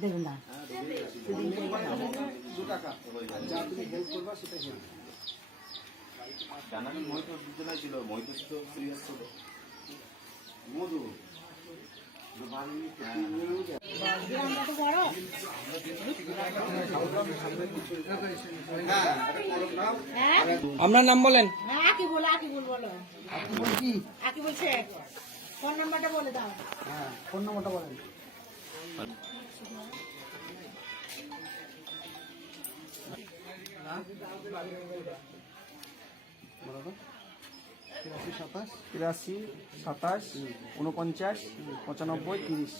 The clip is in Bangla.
দেখুন দু টাকা হেল্প সেটা হেল্প মহিতো দুজনে ছিল মহিতো ছিল সিরিয়াস ছিল মধু আমরা তো বড় হ্যাঁ আপনার নাম বলেন। হ্যাঁ আকি বলো আকি বল বলো। আপনি বল কি? আকি বলছে ফোন নাম্বারটা বলে দাও। হ্যাঁ ফোন নম্বরটা বলেন। তিরাশি সাতাশ উনপঞ্চাশ পঁচানব্বই তিরিশ।